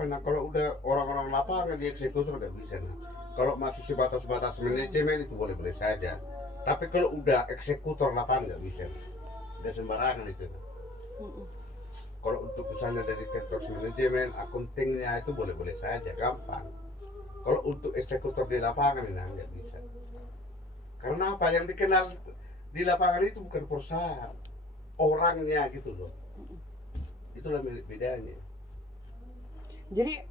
apa nah kalau udah orang-orang lapangan di eksekutor nggak bisa nah. Kalau masih sebatas-batas manajemen itu boleh-boleh saja. Tapi kalau udah eksekutor lapangan nggak bisa. Udah sembarangan itu. Nah. Kalau untuk misalnya dari kantor manajemen, akuntingnya itu boleh-boleh saja, gampang. Kalau untuk eksekutor di lapangan nah nggak bisa. Karena apa yang dikenal di lapangan itu bukan perusahaan, orangnya gitu loh. Itulah bedanya. Jadi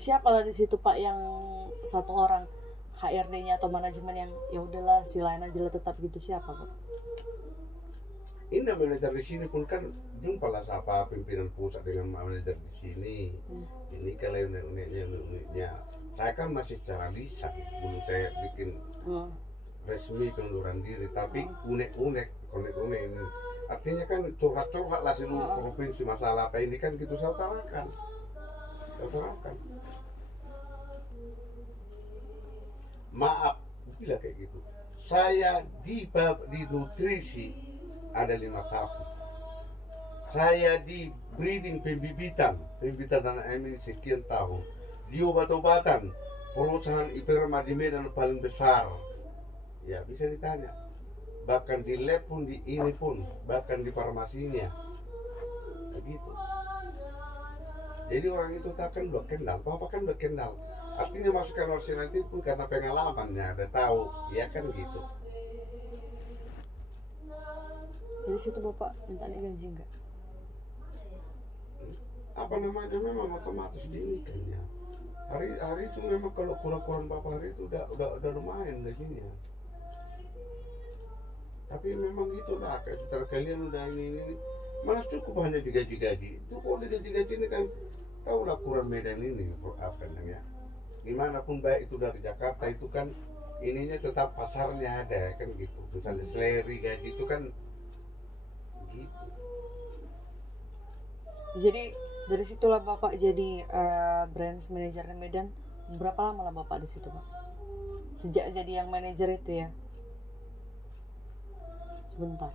siapa lah di situ Pak yang satu orang HRD-nya atau manajemen yang ya udahlah silain aja lah tetap gitu, siapa Pak? Ini manajer di sini pun kan jumpalah siapa pimpinan pusat dengan manajer di sini. Ini kalau unik-uniknya, saya kan masih secara lisan, belum saya bikin resmi pengunduran diri, tapi unek-unek ini. Artinya kan curhat-curhat lah seluruh provinsi masalah apa ini kan gitu saya utarakan. Maaf bila kayak gitu. Saya di nutrisi ada 5 tahun. Saya di breeding pembibitan anak ini sekian tahun. Di obat-obatan perusahaan Iperma di Medan paling besar. Ya bisa ditanya. Bahkan di lab pun di ini pun, bahkan di farmasinya. Begitu. Jadi orang itu takkan udah kenal, apa kan udah kenal. Artinya masukkan original itu pun karena pengalamannya, ada tahu, ya kan gitu. Jadi situ Bapak minta gaji enggak? Apa namanya memang otomatis diinikan ya. Hari itu memang kalau kurang-kurang Bapak hari itu udah lumayan gajinya. Tapi memang gitu lah, kayak setelah kalian udah ini mana cukup hanya digaji-gaji. Itu kalau digaji-gaji ini kan tahulah kurang Medan ini apa namanya. Gimana pun baik itu dari Jakarta itu kan ininya tetap pasarnya ada kan gitu. Misalnya seleri gaji itu kan gitu. Jadi dari situlah Bapak jadi branch manager Medan. Berapa lama lah Bapak di situ Pak? Sejak jadi yang manajer itu ya? Sebentar.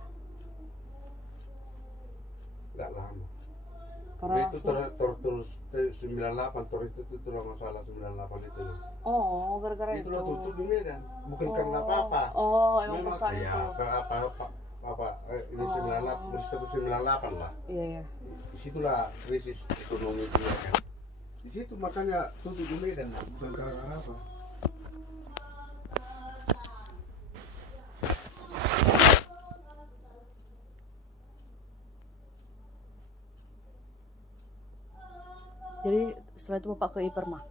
Gak lama. Karena itu terus 98 terus itu lah masalah 98 itu. Oh, gara-gara itu. Itulah tutup di Medan, bukan karena apa-apa. Oh, emang memang perusahaan ya, itu. apa ini 98 lah. Iya. Disitulah krisis ekonomi dia kan. Di situ makanya tutup di Medan, bukan karena apa. Jadi setelah itu Bapak ke Iperma?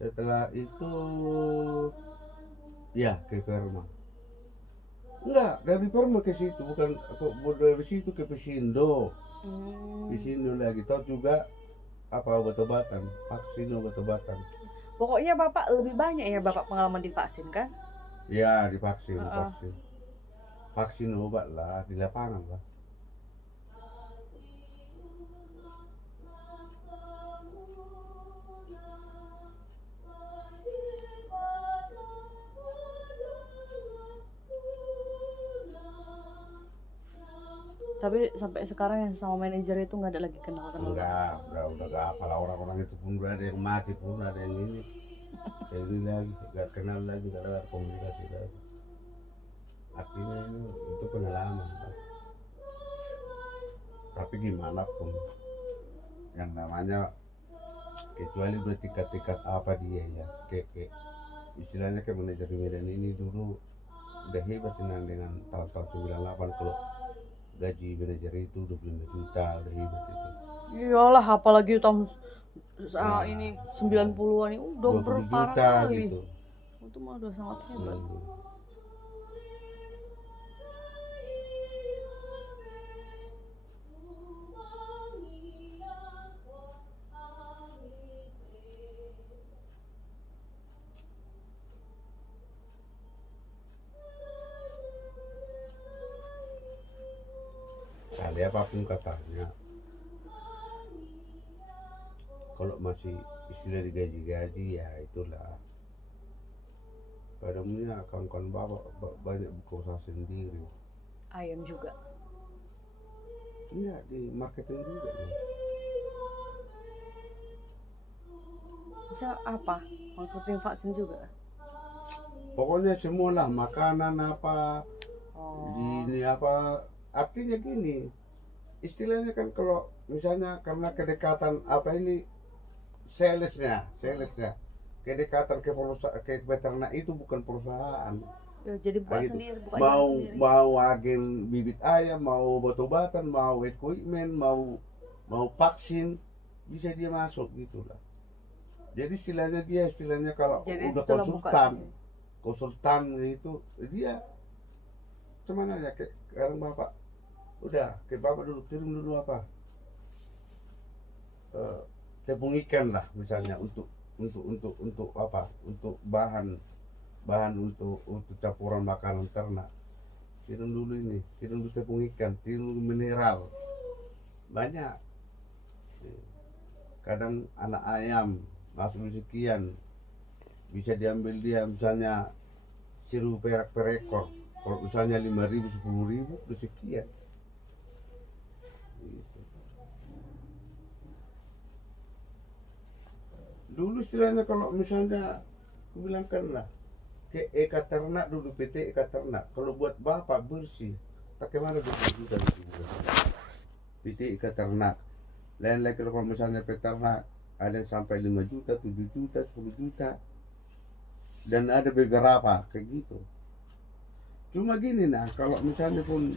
Setelah itu ya ke Iperma. Enggak, dari Iperma ke situ, bukan dari situ ke Pesindo. Pesindo lagi, toh juga apa obat-obatan, vaksin obat-obatan. Pokoknya Bapak lebih banyak ya Bapak pengalaman divaksin kan? Ya, divaksin. Vaksin obat lah, di lapangan lah. Tapi sampai sekarang yang sama manajer itu nggak ada lagi kenal. Enggak, udah gak apa lah, orang-orang itu pun udah ada yang mati pun, ada yang ini. Jadi lagi, gak kenal lagi, gak ada komunikasi lagi. Artinya itu pengalaman. Tapi gimana pun, yang namanya kecuali udah tingkat-tingkat apa dia ya, kayak istilahnya kayak manajer Medan ini dulu udah hebat dengan tahun 98 kalau gaji manajer itu 25 juta udah hebat itu. Iyalah, apalagi tahun ini 90-an ini udah berparah kali gitu. Itu mah udah sangat hebat. Kali apapun katanya, kalau masih istilah digaji-gaji ya itulah. Pada umumnya kawan-kawan bapak banyak buka usaha sendiri. Ayam juga? Iya, di marketing juga ya. Maksudnya apa? Ngikutin vaksin juga? Pokoknya semualah makanan apa, Oh. ini apa, artinya gini, istilahnya kan kalau misalnya karena kedekatan apa ini salesnya, kedekatan ke peternak itu bukan perusahaan. Ya, jadi buka Nah, gitu. sendiri, buka jalan Mau sendiri. mau agen bibit ayam, mau obat-obatan, mau equipment, mau vaksin, bisa dia masuk gitulah. Jadi istilahnya kalau Jadi udah setelah buka konsultan itu dia cuman aja kayak sekarang bapak udah ke bapak dulu kirim dulu apa tepung ikan lah misalnya untuk apa untuk bahan untuk campuran makanan ternak, kirim dulu tepung ikan, kirim dulu mineral banyak. Kadang anak ayam masuk sekian bisa diambil dia misalnya 1.000 perak per ekor, kalau misalnya 5.000 10.000 udah sekian gitu. Dulu istilahnya kalau misalnya aku bilang kan lah ke Eka Ternak dulu, PT Eka Ternak kalau buat bapak bersih bagaimana 20 juta itu PT Eka Ternak. Lain lagi kalau misalnya peternak ada yang sampai 5 juta, 7 juta, 10 juta, dan ada beberapa kayak gitu. Cuma gini nah, kalau misalnya pun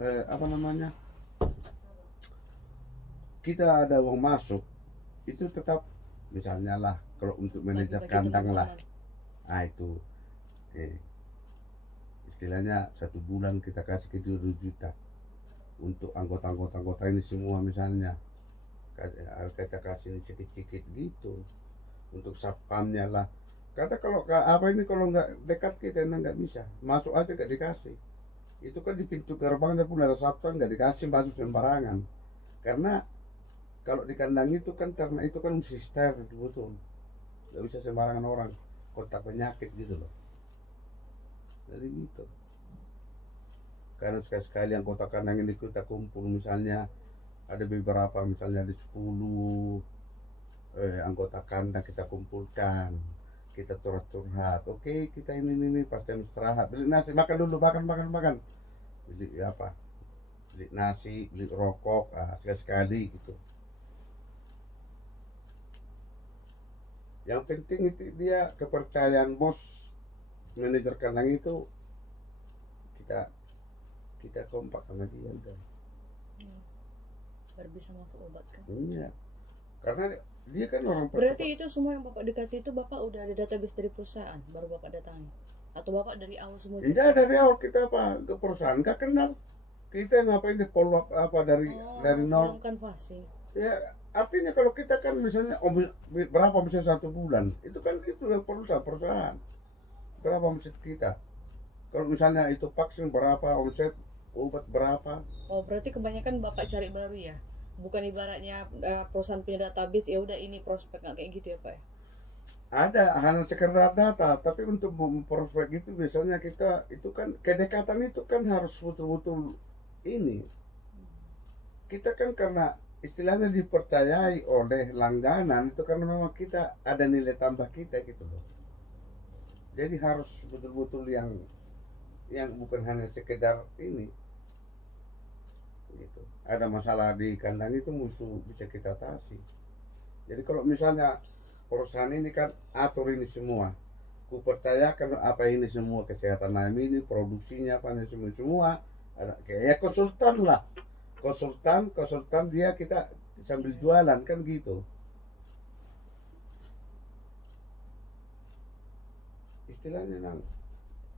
apa namanya, kita ada uang masuk, itu tetap misalnya lah kalau untuk manajer bagi kandang lah, teman-teman. itu istilahnya 1 bulan kita kasih ke 2 juta untuk anggota ini semua misalnya kita kasih sedikit-sedikit gitu untuk satpamnya lah. Karena kalau apa ini kalau nggak dekat kita nggak bisa masuk aja, nggak dikasih. Itu kan di pintu gerbangnya pun ada satpam, nggak dikasih masuk sembarangan. Karena kalau di kandang itu kan ternak itu kan mesti steril betul, nggak bisa sembarangan orang kontak penyakit gitu loh. Jadi gitu. Karena sekali-sekali anggota kandang ini kita kumpul misalnya ada beberapa misalnya ada 10 anggota kandang kita kumpulkan, kita curhat-curhat, oke kita ini pas jam istirahat beli nasi, makan dulu, makan beli apa, beli nasi, beli rokok, sekali-sekali gitu. Yang penting itu dia kepercayaan bos manajer kandang itu, kita kompak sama dia udah. Baru bisa masuk obat kan. Iya. Karena dia kan orang Berarti itu semua yang bapak dekati itu bapak udah ada database dari perusahaan baru bapak datangi, atau bapak dari awal semua? Tidak, dari awal kita apa ke perusahaan nggak kenal. Kita ngapain di follow up apa dari nol. Kan vaksin. Ya artinya kalau kita kan misalnya berapa misalnya 1 bulan itu kan itu yang perusahaan berapa omset kita. Kalau misalnya itu vaksin berapa omset, obat berapa. Oh berarti kebanyakan bapak cari baru ya, bukan ibaratnya perusahaan punya database ya udah ini prospek, nggak kayak gitu ya pak ya? Ada hanya sekedar data, tapi untuk memprospek itu biasanya kita itu kan kedekatan itu kan harus betul-betul ini. Kita kan karena istilahnya dipercayai oleh langganan itu karena memang kita ada nilai tambah kita gitu loh. Jadi harus betul-betul yang bukan hanya sekedar ini gitu. Ada masalah di kandang itu mesti bisa kita atasi. Jadi kalau misalnya perusahaan ini kan atur ini semua, ku percayakan apa ini semua, kesehatan ayam ini, produksinya apa ini semua ada kayak konsultan lah, konsultan dia kita sambil jualan kan gitu. Istilahnya nang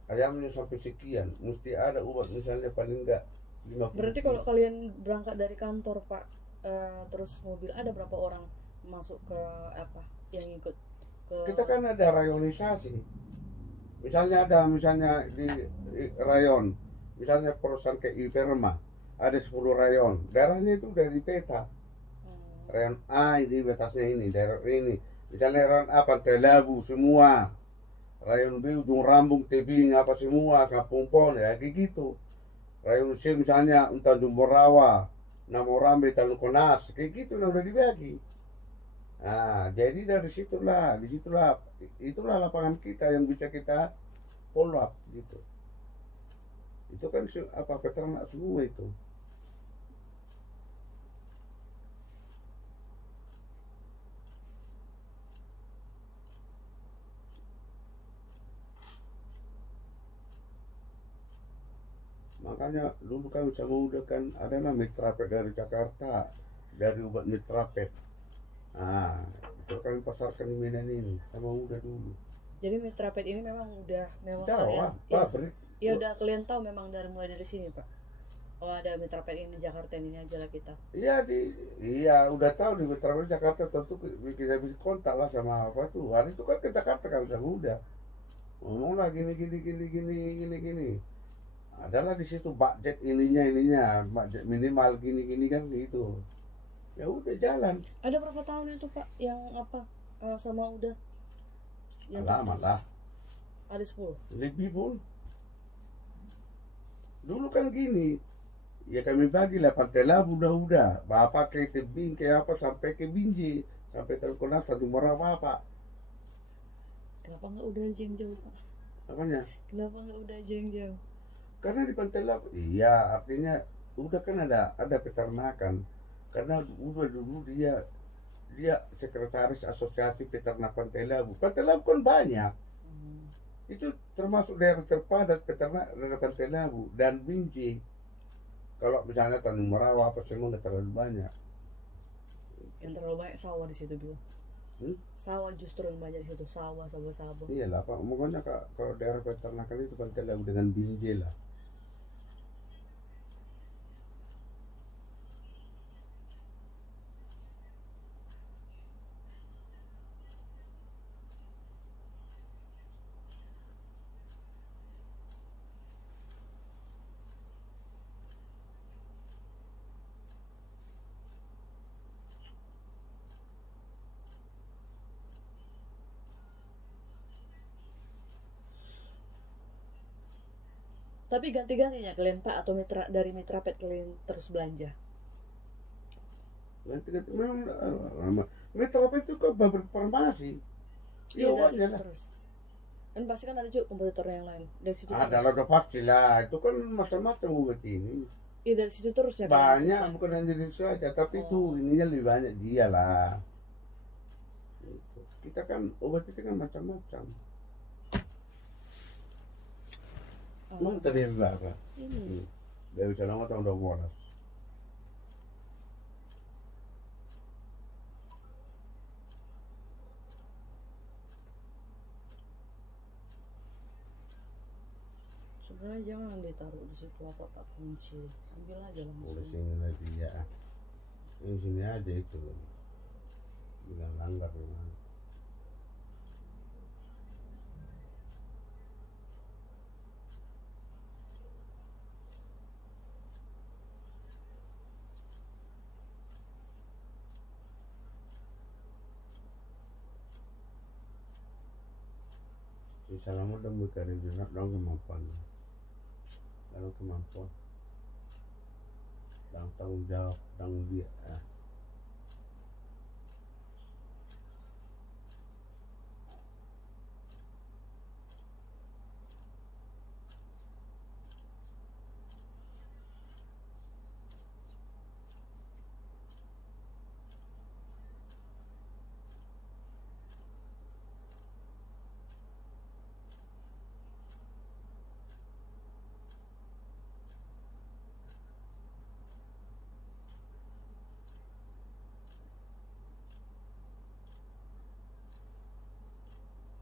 ayamnya sampai sekian mesti ada obat misalnya paling enggak 50. Berarti kalau kalian berangkat dari kantor pak, terus mobil ada berapa orang masuk ke apa yang ikut ke? Kita kan ada rayonisasi. Misalnya di rayon, misalnya perusahaan kayak Iperma ada 10 rayon, daerahnya itu dari peta. Rayon A ini batasnya ini, daerah ini. Misalnya rayon A Pantai Labu semua, rayon B Ujung Rambung, Tebing apa semua, Kampung Pon ya kayak gitu. Rayon C misalnya Tanjung Borawa, Namorambe, Talukonas, kayak gitu udah dibagi. Nah, jadi dari situlah, disitulah, itulah lapangan kita yang bisa kita follow up gitu. Itu kan apa peternak semua itu. Makanya dulu kan sama udah kan ada namanya Mitrapet dari Jakarta, dari obat Mitrapet. Nah, itu kami pasarkan di Medan ini sama udah dulu. Jadi Mitra Pet ini memang Jawa, kalian, pabrik. ya udah kalian tahu memang mulai dari sini Pak. Oh ada Mitra Pet ini di Jakarta, ini aja lah kita. Iya iya udah tahu di Mitrapet Jakarta tentu kita bisa kontak lah sama apa tuh. Hari itu kan ke Jakarta kami sama udah. Ngomong lah gini. Adalah di situ budget ininya, budget minimal gini kan gitu. Ya udah jalan. Ada berapa tahun itu Pak yang apa sama udah yang Lama lah. ada 10. Lebih pun. Dulu kan gini, ya kami bagi lah Pantela udah bapak ke tebing ke apa sampai ke Binjai sampai terkenal satu murah bapak. Kenapa nggak udah aja yang jauh Pak? Apanya? Kenapa nggak udah aja yang jauh? Karena di Pantela, iya artinya udah kan ada peternakan. Karena udah dulu dia sekretaris asosiasi peternak Pantelabu. Pantelabu kan banyak. Itu termasuk daerah terpadat peternak daerah Pantelabu dan Binjai. Kalau misalnya Tanjung Merawa apa semua nggak terlalu banyak. Yang terlalu banyak sawah di situ bilang. Sawah justru yang banyak di situ, sawah. Iyalah Pak, pokoknya kalau daerah peternakan itu Pantelabu dengan Binjai lah. Tapi ganti-gantinya kalian Pak atau dari Mitra Pet kalian terus belanja? Ganti-ganti memang Metropet itu kan pabrik farmasi. Iya Iya dari situ wajar lah. terus. Kan pasti kan ada juga kompetitor yang lain dari situ Ada terus. lah udah pasti lah. Itu kan macam-macam obat ini. Iya dari situ terus ya. Banyak bukan hanya dari itu saja, tapi itu ininya lebih banyak dia lah. Gitu. Kita kan obat itu kan macam-macam. Mau tadi berapa? Ini. Dari sana tahun 2012. Sebenarnya jangan ditaruh di situ apa tak kunci. Ambil aja langsung. Udah sini lagi ya. Ini sini aja itu. Bilang langgar memang. Misalnya udah bukan jenak dong kemampuan. Kalau kemampuan. Dan tanggung jawab tanggung dia.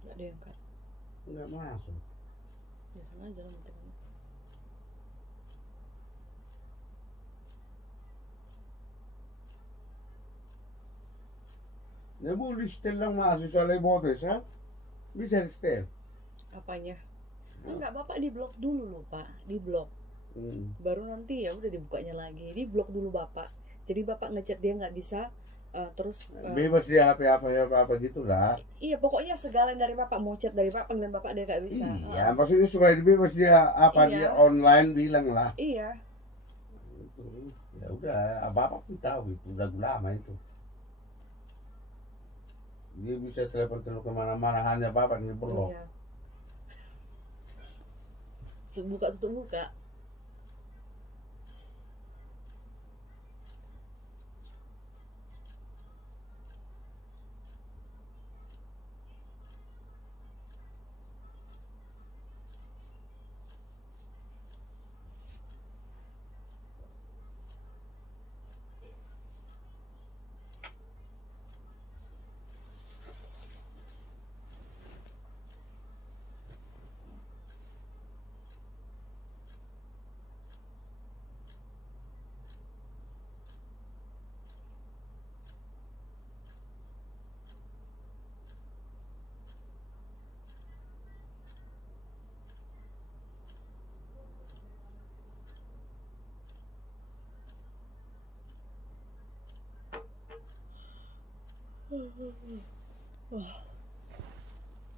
Nggak diangkat. Enggak masuk. Ya sengaja lah mungkin. Ne boleh setel lang mahasiswa lagi botes ha? Bisa di setel. Apanya? Enggak, Bapak di blok dulu loh Pak, di blok. Baru nanti ya udah dibukanya lagi. Di blok dulu Bapak. Jadi Bapak ngechat dia nggak bisa terus Bebas dia apa gitulah. iya pokoknya segala dari Bapak mau chat dari Bapak dan Bapak dia nggak bisa. Iya, maksudnya supaya bebas dia apa dia Iya. online bilang lah. Iya. Ya udah, apa pun tahu itu udah lama itu. Dia bisa telepon kemana-mana, hanya bapak yang blok. Iya. Buka tutup buka. Wah.